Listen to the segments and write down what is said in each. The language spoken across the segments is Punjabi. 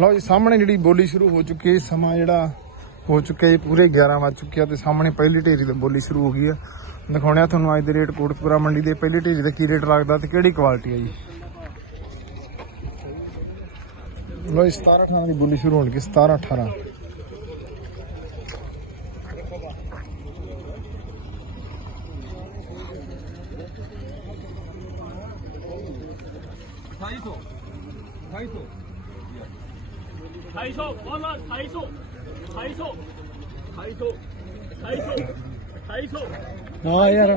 ਲਓ ਜੀ, ਸਾਹਮਣੇ ਜਿਹੜੀ ਬੋਲੀ ਸ਼ੁਰੂ ਹੋ ਚੁੱਕੀ ਹੈ ਸਮਾਂ ਜਿਹੜਾ ਹੋ ਚੁੱਕਿਆ ਪੂਰੇ 11 ਵੱਜ ਚੁੱਕਿਆ ਤੇ ਸਾਹਮਣੇ ਪਹਿਲੀ ਢੇਰੀ ਤੇ ਬੋਲੀ ਸ਼ੁਰੂ ਹੋ ਗਈ ਆ। ਦਿਖਾਉਣਿਆ ਤੁਹਾਨੂੰ ਅੱਜ ਦੇ ਰੇਟ ਕੋਟਪੁਰਾ ਮੰਡੀ ਦੇ, ਪਹਿਲੀ ਢੇਰੀ ਦਾ ਕੀ ਰੇਟ ਲੱਗਦਾ ਤੇ ਕਿਹੜੀ ਕੁਆਲਿਟੀ ਹੈ ਜੀ? ਲਓ 17 18 ਦੀ ਬੋਲੀ ਸ਼ੁਰੂ ਹੋਣ ਲੱਗੀ 17 18 ਢਾਈ ਸੌ ਬੋਲੋ ਢਾਈ ਸੌ ਢਾਈ ਸੌ ਢਾਈ ਸੌ ਢਾਈ ਸੌ ਢਾਈ ਸੌ ਹਾਂ ਯਾਰ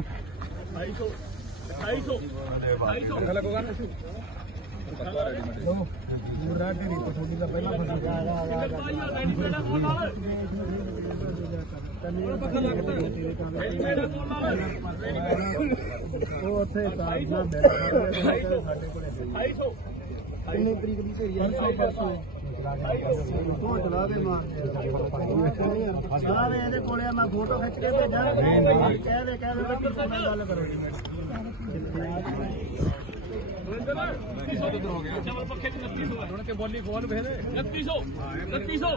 ਢਾਈ ਸੌ ਢਾਈ ਸੌ ਢਾਈ ਸੌ ਕਿਰਪਾਈਆ ਬੈਠ ਬੈਠਾ ਬੋਲ ਨਾਲ ਉਹ ਉੱਥੇ ਢਾਈ ਸੌ ਢਾਈ ਸੌ ਕਿੰਨੇ ਤਰੀਕ ਦੀ ਢੇਰੀ ਆ। ਪਰਸੋਂ ਤੂੰ ਚਲਾ ਦੇ ਮਾਰ ਸਾਰੇ ਇਹਦੇ ਕੋਲੇ ਮੈਂ ਫੋਟੋ ਖਿੱਚ ਕੇ ਭੇਜਾਂ ਕਹਿ ਦੇ ਕਹਿ ਦੇ ਗੱਲ ਕਰੋ ਚਵਲ ਪੱਖੇ ਚ 2900 ਹੈ ਹੁਣ ਕੇ ਬੋਲੀ ਫੋਨ ਭੇਜ ਦੇ 2900 2900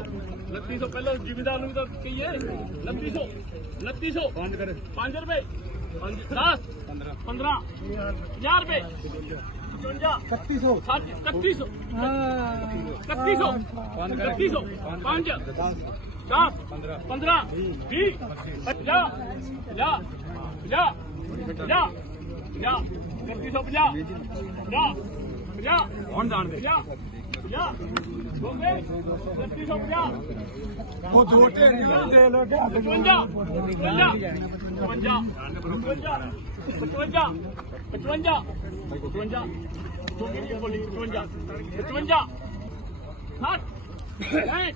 2900 ਪਹਿਲਾਂ ਜ਼ਿਮੀਦਾਰ ਨੂੰ ਤਾਂ ਕਹੀਏ 2900 2900 5 ਕਰ 5 ਰੁਪਏ 10 15 15 50 ਰੁਪਏ 55 3100 60 3100 3100 3100 5 10 15 20 50 50 50 50 50 3150 50 50 ਹੁਣ ਜਾਣ ਦੇ 50 50 ਦੋਗੇ 3150 ਉਹ ਦੋ ਢੇਰੀਆਂ ਦੇ ਲੋ 55 55 55 55 55 55 55 ਦੋਗੇ ਦੀ ਬੋਲੀ 55 55 60 65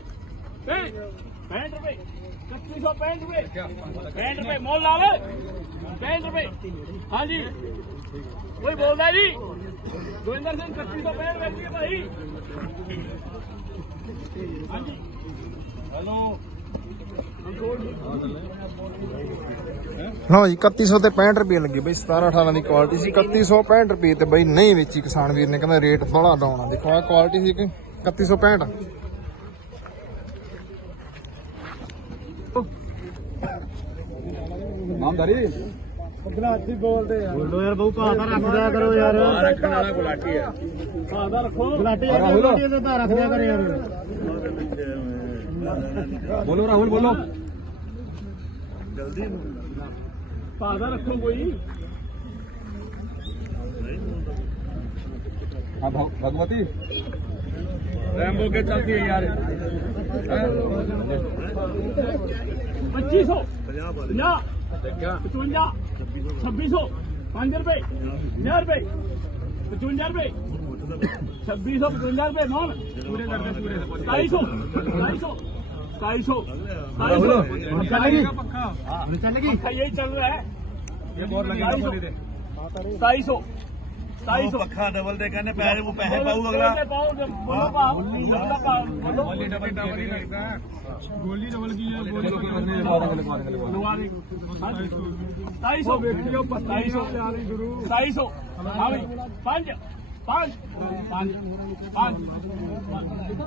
65 ਰੁਪਏ 3165 ਰੁਪਏ। 65 ਰੁਪਏ ਮੋਲ ਲਾ ਲੈ 65 ਰੁਪਏ। ਹਾਂਜੀ। ਕੋਈ ਬੋਲਦਾ ਜੀ? ਗੋਇੰਦਰ ਸਿੰਘ 3165 ਰੁਪਏ ਦੀ ਭਾਈ। ਹਾਂਜੀ। ਹੈਲੋ। ਲਓ ਜੀ 3100 ਤੇ 65 ਰੁਪਏ ਲੱਗੀ ਬਈ 17 18 ਦੀ ਕੁਆਲਿਟੀ ਸੀ। 3165 ਰੁਪਏ ਤੇ ਬਈ ਨਹੀਂ ਵੇਚੀ ਕਿਸਾਨ ਵੀਰ ਨੇ ਕਹਿੰਦਾ ਰੇਟ ਬੜਾ ਡਾਉਣਾ ਦੇਖੋ ਆ ਕੁਆਲਿਟੀ ਸੀ ਕਿ 3165 ਨਾਮਦਾਰੀ ਗਲਾਤੀ ਬੋਲਦੇ ਆ। ਬੋਲੋ ਯਾਰ ਬਹੁ ਭਾਅ ਰੱਖਦਿਆ ਕਰੋ ਯਾਰ। ਰੱਖਣ ਵਾਲਾ ਗੁਲਾਟੀ ਆ। ਰੱਖੋ। ਗਲਾਟੀ ਦੇ ਭਾਅ ਰੱਖਦਿਆ ਕਰ ਯਾਰ। ਬੋਲੋ ਰਾਹੁਲ ਬੋਲੋ। ਪਾਦਾ ਰੱਖੋ ਕੋਈ। ਹਾਂ ਭਗ- ਭਗਵਤੀ। ਰੈਂਬੋ ਕੇ ਚਲਤੀ ਹੈ ਯਾਰ। 2500 50 पचवंजा छब्बीस सौ पाँच रुपए हज़ार रुपए पचवंजा रुपए छब्बीस सौ पचवंजा रुपए नॉन सताई सौ सताई सौ सताई सौ पक्का यही चल रहा है। सताई सौ 27 ਵੱਖਾ ਡਬਲ ਦੇ ਕਹਿੰਦੇ ਪੈਸੇ ਨੂੰ ਪੈਸੇ ਪਾਊ ਅਗਲਾ। ਗੋਲੀ ਡਬਲ ਡਬਲ ਹੀ ਲੱਗਦਾ। ਗੋਲੀ ਡਬਲ ਕੀ ਹੈ? ਗੋਲੀ ਲਵਾ ਦੇ 2700 ਵੇਖ ਲਿਓ 2700 ਆ ਰਹੀ ਗੁਰੂ 2700 ਆ ਰਹੀ 5 5 5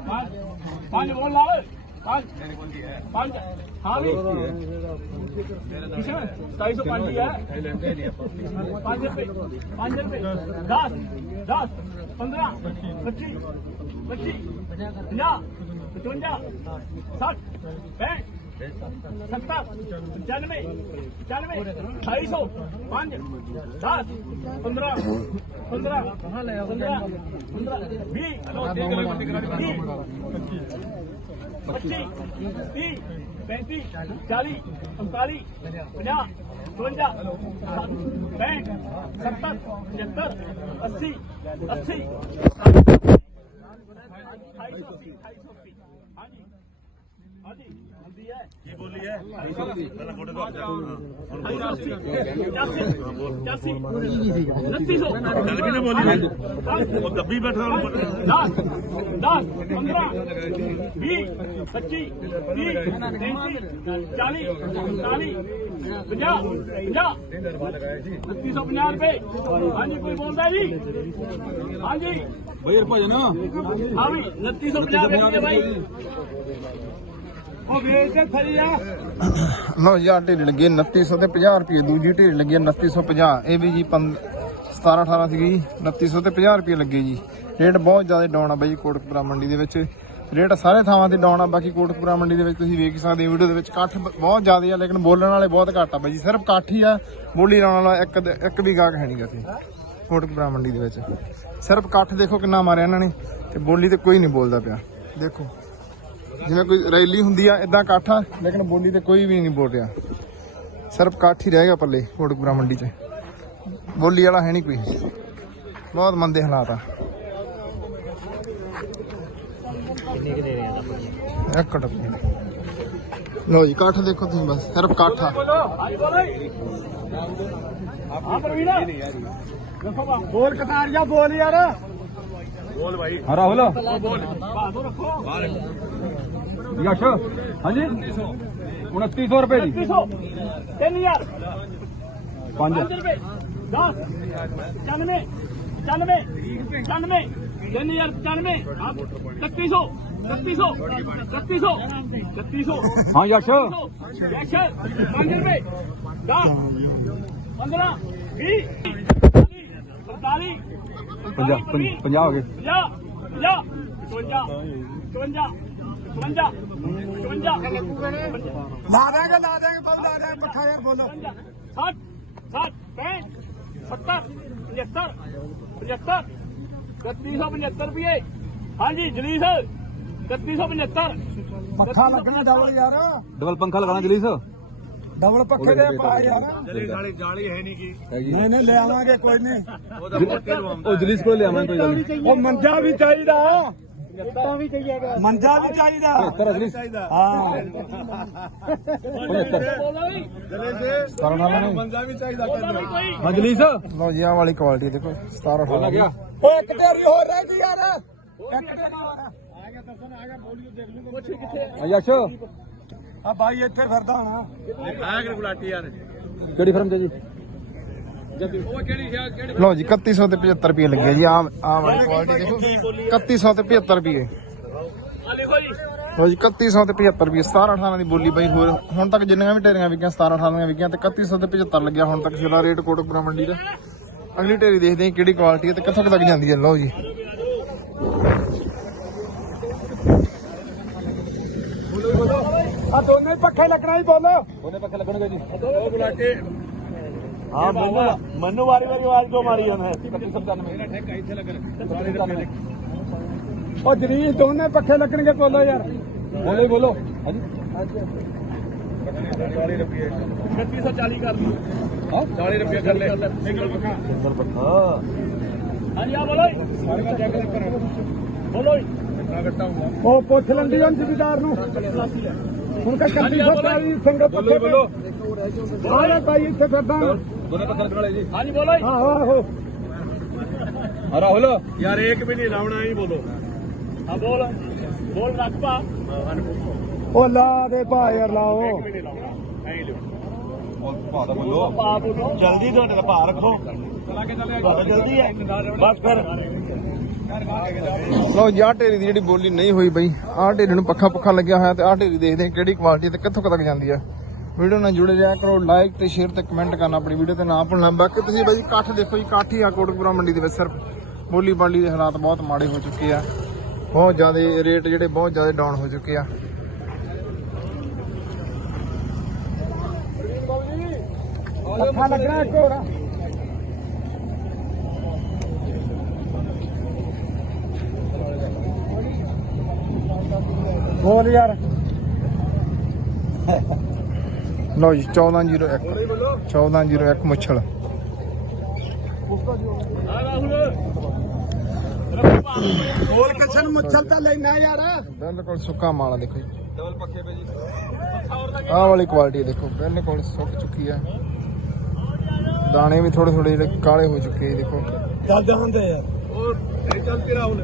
5 5 ਬੋਲ ਲਾਵੇ ਲਾ 5 5 ਹਾਂ ਵੀ ਕਿਸ਼ਨ 250 ਪੰਜ ਹੀ ਹੈ। ਲੈਂਦੇ ਨਹੀਂ ਆਪਾਂ 5 ਰੁਪਏ। 5 ਰੁਪਏ। 10 10 15 25 25 50 55 60 65 70 95 95 250 5 10 15 15 ਕਹਾਂ ਲੈ 15 15 20 25 30 35 40 45 50 52 65 70 75 80 80 ਹਾਂਜੀ ਹਾਂਜੀ ਹਲਦੀ ਹੈ ਕੀ ਬੋਲੀ ਹੈ? ਪਹਿਲਾਂ ਕੋਟੇ ਤੋਂ ਚਾਸੀ। ਉਨੱਤੀ ਸੌ। ਚੱਲ ਵੀ ਨਾ ਬੋਲੀ ਫਿਰ ਉਹ ਦੱਬੀ ਬੈਠਾ ਉਹਨੂੰ ਪਤਾ ਪੰਦਰਾਂ ਵੀਹ ਪੱਚੀ ਤੀਹ ਤੈਂਤੀ ਚਾਲੀ ਚਾਲੀ ਪੰਜਾਹ ਪੰਜਾਹ। ਉਨੱਤੀ ਸੌ ਪੰਜਾਹ ਰੁਪਏ। ਹਾਂਜੀ ਕੋਈ ਬੋਲਦਾ ਜੀ? ਹਾਂਜੀ। ਬਈ ਭਜਨ ਹਾਂ ਵੀ 2950 ਰੁਪਏ ਆ ਲਓ ਜੀ, ਆਹ ਢੇਰੀ ਲੱਗੀ ਹੈ 2900 ਤੇ 50 ਰੁਪਏ, ਦੂਜੀ ਢੇਰੀ ਲੱਗੀ ਹੈ 2950 ਇਹ ਵੀ ਜੀ 17 18 ਸੀਗੀ ਜੀ 2900 ਤੇ 50 ਰੁਪਏ ਲੱਗੇ ਜੀ। ਰੇਟ ਬਹੁਤ ਜ਼ਿਆਦਾ ਡਾਊਨ ਆ ਬਾਈ ਜੀ ਕੋਟਕਪੁਰਾ ਮੰਡੀ ਦੇ ਵਿੱਚ। ਰੇਟ ਸਾਰੇ ਥਾਵਾਂ ਤੇ ਡਾਊਨ ਆ, ਬਾਕੀ ਕੋਟਕਪੁਰਾ ਮੰਡੀ ਦੇ ਵਿੱਚ ਤੁਸੀਂ ਵੇਖ ਸਕਦੇ ਹੋ, ਵੀਡੀਓ ਦੇ ਵਿੱਚ ਇਕੱਠ ਬਹੁਤ ਜ਼ਿਆਦਾ ਆ, ਲੇਕਿਨ ਬੋਲਣ ਵਾਲੇ ਬਹੁਤ ਘੱਟ ਆ ਬਾਈ ਜੀ। ਸਿਰਫ ਇਕੱਠ ਹੀ ਆ, ਬੋਲੀ ਲਾਉਣ ਵਾਲਾ ਇੱਕ ਇੱਕ ਵੀ ਗਾਹਕ ਹੈ ਨਹੀਂਗਾ ਇੱਥੇ, ਕੋਟਕਪੁਰਾ ਮੰਡੀ ਦੇ ਵਿੱਚ। ਸਿਰਫ ਇਕੱਠ ਦੇਖੋ ਕਿੰਨਾ ਮਾਰਿਆ ਇਹਨਾਂ ਨੇ, ਤੇ ਬੋਲੀ ਤੇ ਕੋਈ ਨਹੀਂ ਬੋਲਦਾ ਪਿਆ। ਦੇਖੋ। ਜਿਵੇਂ ਕੋਈ ਰੈਲੀ ਹੁੰਦੀ ਆ ਇਦਾਂ ਇਕੱਠ ਲੇਕਿਨ ਬੋਲੀ ਤੇ ਕੋਈ ਵੀ ਨਹੀਂ ਬੋਲ ਰਿਹਾ ਸਿਰਫ ਇਕੱਠ ਰਹਿ ਗਿਆ ਪੱਲੇ ਕੋਟਕਪੁਰਾ ਮੰਡੀ 'ਚ। ਬੋਲੀ ਵਾਲਾ ਹੈ ਨਹੀਂ ਕੋਈ। ਬਹੁਤ ਮੰਦੇ ਹਾਲਾਤ ਆ। ਇੱਕ ਟੱਪੀ ਲੋ ਜੀ ਇਕੱਠ ਦੇਖੋ ਤੁਸੀਂ ਬਸ, ਸਿਰਫ ਇਕੱਠ ਆ। ਪ੍ਰਵੀਨ ਦੇਖੋ ਬਾ, ਬੋਲ ਕਤਾਰੀਆ ਬੋਲ ਯਾਰ। बोल भाई। हाँ, राहुल। यश हाँ जी। उनतीस सौ रुपए की तीन हज़ार। पाँच पचानवे। पचानवे। पचानवे। तीन हज़ार पचानवे। छत्तीस सौ। हाँ यश। यश पाँच पंद्रह। 50 50 ਹੋ ਗਏ। 50 50 ਲਾ ਦਾਂਗੇ ਲਾ ਦਾਂਗੇ ਬਾਬੂ ਲਾ ਦਾਂਗੇ ਹਾਂਜੀ ਜਲੀਸ 3275 ਪੱਠਾ ਲੱਗਣਾ ਡਬਲ ਯਾਰ। ਡਬਲ ਪੰਖਾ ਲਗਾਣਾ ਜਲੀਸ। ਡਬਲ ਪੱਖੇ ਦੇ ਪਾ ਯਾਰ। ਜਿਹੜੇ ਸਾਲੇ ਜਾਲੀ ਹੈ ਨਹੀਂ ਕੀ। ਹੈਗੀ। ਨਹੀਂ ਨਹੀਂ ਲੈ ਆਵਾਂਗੇ ਕੋਈ ਨਹੀਂ। ਉਹਦਾ ਮੋਟੇ ਲਵਾਉਂਦਾ ਉਹ ਜਲੀਸ ਕੋਲ ਲਿਆਵਾਂ ਕੋਈ ਗੱਲ ਨਹੀਂ। ਉਹ ਮੰਜਾ ਵੀ ਚਾਹੀਦਾ। ਤਾਂ ਵੀ ਚਾਹੀਦਾ ਮੰਜਾ ਵੀ ਚਾਹੀਦਾ। 70 ਜਲੀਸ ਹਾਂ। ਜਲੇ ਦੇ। ਮੰਜਾ ਵੀ ਚਾਹੀਦਾ ਹਾਂ ਜਲੀਸ ਨੌਜੀਆਂ ਵਾਲੀ ਕੁਆਲਿਟੀ ਦੇਖੋ 17 ਹੋ ਗਿਆ। ਓਏ ਇੱਕ ਤੇਰੀ ਹੋਰ ਰਹਿ ਗਈ ਯਾਰ। ਇੱਕ ਤੇ ਨਾਲ ਆ ਗਿਆ ਤਸਨ ਆ ਗਿਆ ਬੋਲੀਓ ਦੇਖ ਲੂ ਕੁਛ ਕਿੱਥੇ ਆ ਯਸ਼। ਆ ਬਾਈ ਇੱਥੇ ਫਿਰਦਾ ਹਣਾ। ਆ ਕਿਹੜੇ ਗੁਲਾਟੀ ਯਾਰ? ਕਿਹੜੀ ਫਰਮ ਤੇ ਜੀ? ਲਓ ਜੀ 3175 ਰੁਪਏ ਲੱਗੇ ਜੀ ਆ ਆ ਵਾਲੀ ਕੁਆਲਿਟੀ ਦੇਖੋ। 3175 ਰੁਪਏ। ਆ ਲਿਖੋ ਜੀ। ਜੀ 3175 ਰੁਪਏ 1718 ਦੀ ਬੋਲੀ ਬਈ ਹੋਰ ਹੁਣ ਤੱਕ ਜਿੰਨੀਆਂ ਵੀ ਟੇਰੀਆਂ ਵਿਕੀਆਂ 1718 ਦੀਆਂ ਵਿਕੀਆਂ ਤੇ 3175 ਲੱਗਿਆ ਹੁਣ ਤੱਕ ਜਿਹੜਾ ਰੇਟ ਕੋਟਕਪੁਰਾ ਮੰਡੀ ਦਾ। ਅਗਲੀ ਟੇਰੀ ਦੇਖਦੇ ਹਾਂ ਕਿਹੜੀ ਕੁਆਲਿਟੀ ਹੈ ਤੇ ਕਿੱਥੋਂ ਤੱਕ ਜਾਂਦੀ ਹੈ। ਲਓ ਜੀ। ਆ ਦੋਨੇ ਪੱਖੇ ਲੱਗਣਾ ਹੀ ਬੋਲੋ। ਉਹਨੇ ਪੱਖੇ ਲੱਗਣਗੇ ਜੀ। ਉਹ ਮੈਨੂੰ ਮੈਨੂੰ ਵਾਰੀ ਵਾਰੀ ਆਵਾਜ਼ ਕਿਉਂ ਮਾਰੀ ਜਾਂਦਾ? ਹੈ ਉਹ ਜਰੀਸ਼ ਦੋਨੇ ਪੱਖੇ ਲੱਗਣਗੇ ਬੋਲੋ ਯਾਰ। ਬੋਲੋ ਬੋਲੋ। ਹਾਂਜੀ। 40 ਰੁਪਏ। ਕਰ ਲਈ ਹਾਂ? 40 ਕਰ ਲੈ। ਹਾਂਜੀ ਆ ਬੋਲੋ ਸਾਰੇ ਦਾ ਚੈੱਕ ਕਰ ਬੋਲੋ ਉਹ ਪੁੱਛ ਲੰਦੀ ਹੁਣ ਜ਼ਿਮੀਦਾਰ ਨੂੰ। ਹੁਣ ਕਾ ਕੰਦੀ ਸਰਕਾਰੀ ਸੰਗਤ ਬੋਲੋ ਬੋਲੋ। ਆਹ ਭਾਈ ਇੱਥੇ ਕਰਦਾ ਦੋਨੇ ਪੱਥਰ ਖੜੇ ਜੀ। ਹਾਂਜੀ ਬੋਲੋ ਆਹੋ ਆਹੋ। ਰਾਹੁਲ। ਯਾਰ ਇੱਕ ਵੀ ਨਹੀਂ ਲਾਉਣਾ ਹੀ ਬੋਲੋ। ਆ ਬੋਲ। ਬੋਲ ਰੱਖ ਪਾ। ਉਹ ਲਾ ਦੇ ਪਾ ਯਾਰ ਲਾਓ। ਇੱਕ ਵੀ ਨਹੀਂ ਲਾਉਣਾ। ਐਂ ਲਿਓ। ਪਾ ਦਾ ਜਲਦੀ ਤੁਹਾਡੇ ਦਾ ਭਾਰ ਰੱਖੋ। ਚਲਾ ਕੇ ਚਲੇ ਬਸ ਜਲਦੀ ਹੈ। ਬਸ ਫਿਰ। ਲਓ ਜੀ ਢੇਰੀ ਦੀ ਜਿਹੜੀ ਬੋਲੀ ਨਹੀਂ ਹੋਈ ਬਈ, ਆਹ ਢੇਰੀ ਨੂੰ ਪੱਖਾ ਪੱਖਾ ਲੱਗਿਆ ਹੋਇਆ ਤੇ ਆਹ ਢੇਰੀ ਦੇਖਦੇ ਹਾਂ ਕਿਹੜੀ ਕੁਆਲਿਟੀ ਤੇ ਕਿੱਥੋਂ ਤੱਕ ਜਾਂਦੀ ਆ ਵੀਡੀਓ ਨਾਲ ਜੁੜੇ ਰਿਹਾ ਕਰੋ ਲਾਈਕ ਤੇ ਸ਼ੇਅਰ ਤੇ ਕਮੈਂਟ ਕਰਨਾ ਆਪਣੀ ਵੀਡੀਓ ਤੇ ਨਾ ਭੁੱਲਣਾ। ਬਾਕੀ ਤੁਸੀਂ ਬਾਈ ਇਕੱਠ ਦੇਖੋ ਜੀ, ਇਕੱਠ ਹੀ ਆ ਕੋਟਕਪੁਰਾ ਮੰਡੀ ਦੇ ਵਿੱਚ, ਸਿਰਫ ਬੋਲੀ ਬਾਲੀ ਦੇ ਹਾਲਾਤ ਬਹੁਤ ਮਾੜੇ ਹੋ ਚੁੱਕੇ ਆ। ਬਹੁਤ ਜ਼ਿਆਦਾ ਰੇਟ ਜਿਹੜੇ ਬਹੁਤ ਜ਼ਿਆਦਾ ਡਾਊਨ ਹੋ ਚੁੱਕੇ ਆ। ਪੱਖਾ ਲੱਗਣਾ ਇੱਕ ਹੋਰ ਯਾਰ। ਲਓ ਜੀ 1401 1401 ਮੁੱਛਲ। ਹੋਰ ਕਛਨ ਮੁੱਛਲ ਤਾਂ ਲੈਣਾ ਯਾਰ। ਬਿਲਕੁਲ ਸੁੱਕਾ ਮਾਲਾ ਦੇਖੋ ਜੀ। ਡਬਲ ਪੱਖੇ ਪੇ ਜੀ। ਆਹ ਵਾਲੀ ਕੁਆਲਿਟੀ ਦੇਖੋ ਬਿਲਕੁਲ ਸੁੱਕ ਚੁੱਕੀ ਆ। ਦਾਣੇ ਵੀ ਥੋੜੇ ਥੋੜੇ ਜਿਹੜੇ ਕਾਲੇ ਹੋ ਚੁੱਕੇ ਆ ਦੇਖੋ। ਚੱਲਦੇ ਹੁੰਦੇ ਆ। ਹੋਰ ਇਹ ਚੱਲ ਕੇ ਰਾਹੁਲ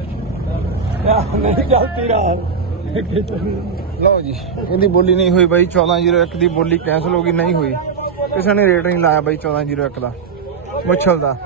ਨਹੀਂ ਚੱਲਦੀ ਰਾਹੁਲ ਲਓ ਜੀ, ਇਹਦੀ ਬੋਲੀ ਨਹੀਂ ਹੋਈ ਬਾਈ 1401 ਦੀ ਬੋਲੀ ਕੈਨਸਲ ਹੋ ਗਈ, ਨਹੀਂ ਹੋਈ। ਕਿਸੇ ਨੇ ਰੇਟ ਨਹੀਂ ਲਾਇਆ ਬਾਈ 1401 ਦਾ, ਮੁੱਛਲ ਦਾ।